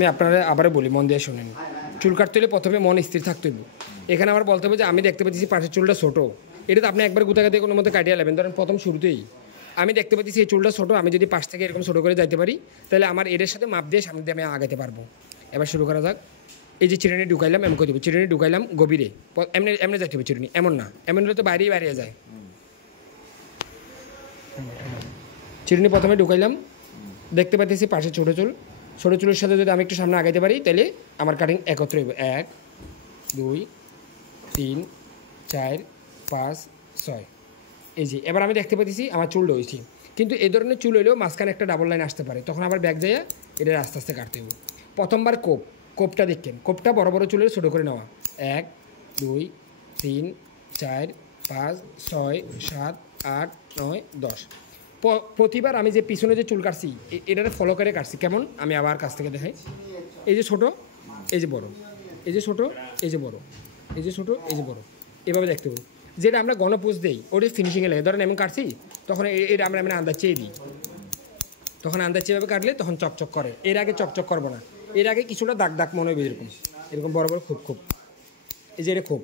আমি আপনারা আবারও বলি, মন দিয়ে শোনেন। চুল কাটতে হলে প্রথমে মন স্থির থাকতে হবে। এখানে আবার বলতে হবে যে আমি দেখতে পাচ্ছি পাশের চুলটা ছোটো, এটা তো আপনি একবার গুতাগাতি কোনো মধ্যে কাটিয়ে নেবেন। ধরেন প্রথম শুরুতেই আমি দেখতে পাচ্ছি এই চুলটা ছোটো, আমি যদি পাশ থেকে এরকম ছোটো করে যাইতে পারি, তাহলে আমার এর সাথে মাপ দিয়ে সামনে দিয়ে আমি আগাতে পারবো। এবার শুরু করা যাক। এই যে চিরুনি ঢুকাইলাম, এমন করে দেবো, চিরুনি ঢুকাইলাম গভীরে, এমনি এমনি যাইতে হবে চিরুনি, এমন না, এমন হলে তো বাইরেই বাইরে যায়। চিরুনি প্রথমে ঢুকাইলাম, দেখতে পাচ্ছি পাশে ছোটো চুল, ছোটো চুলের সাথে যদি আমি একটু সামনে আগাইতে পারি, তাহলে আমার কাটিং একত্রে হইব। 1 2 3 4 5 6। এই যে এবার আমি দেখতে পাচ্ছি আমার চুল রয়েছে, কিন্তু এই ধরনের চুল হইলেও মাঝখানে একটা ডাবল লাইন আসতে পারে, তখন আবার ব্যাক যাইয়া এটা আস্তে আস্তে কাটতে হবে। প্রথমবার কোপটা দেখেন, কোপটা বড় বড় চুলের ছোটো করে নেওয়া। 1 2 3 4 5 6 7 8 9 10। প্রতিবার আমি যে পিছনে যে চুল কাটছি এটাকে ফলো করে কাটছি। কেমন, আমি আবার কাছ থেকে দেখাই। এই যে ছোটো, এই যে বড়, এই যে ছোটো, এই যে বড়, এই যে ছোটো, এই যে বড়, এভাবে দেখতে হবে। যেটা আমরা গণপোজ দিই ওটা ফিনিশিংয়ে লাগে। ধরেন এমন কাটছি, তখন এটা আমরা এমন আন্দাজ চেয়ে দিই, তখন আন্দাজ চেয়েভাবে কাটলে তখন চকচক করে। এর আগে চকচক করবো না, এর আগে কিছুটা দাগ দাগ মনে হবে, এরকম এরকম বড় বড় খুব এই যে এটা খুব,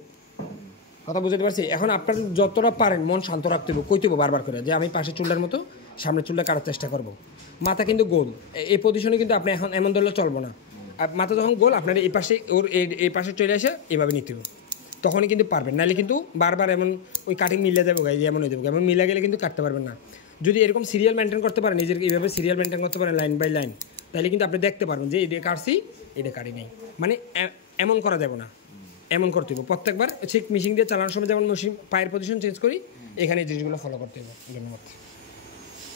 কথা বুঝতে পারছি। এখন আপনার যতটা পারেন মন শান্ত রাখতে হবে, কইতে হবে বারবার করে যে আমি পাশের চুলটার মতো সামনের চুলটা কাটার চেষ্টা করব। মাথা কিন্তু গোল, এই পজিশনে কিন্তু আপনি এখন এমন ধরলে চলবো না। আর মাথা যখন গোল, আপনার এই পাশে ওর এই পাশে চলে আসে এভাবে নিতে হবে, তখনই কিন্তু পারবেন। নাহলে কিন্তু বারবার এমন ওই কাটিং মিলে যাবে, গাই এমন হয়ে যাবে, এমন মিলে গেলে কিন্তু কাটতে পারবেন না। যদি এরকম সিরিয়াল মেনটেন করতে পারেন, নিজের এইভাবে সিরিয়াল মেনটেন করতে পারেন লাইন বাই লাইন, তাহলে কিন্তু আপনি দেখতে পারবেন যে এটা কাটছি, এটা কাটি নেই। মানে এমন করা যাবে না, এমন করতে হবে প্রত্যেকবার। ঠিক মেশিন দিয়ে চালানোর সময় যেমন মেশিন পায়ের পজিশন চেঞ্জ করি, এখানে এই জিনিসগুলো ফলো করতে হবে। ধন্যবাদ।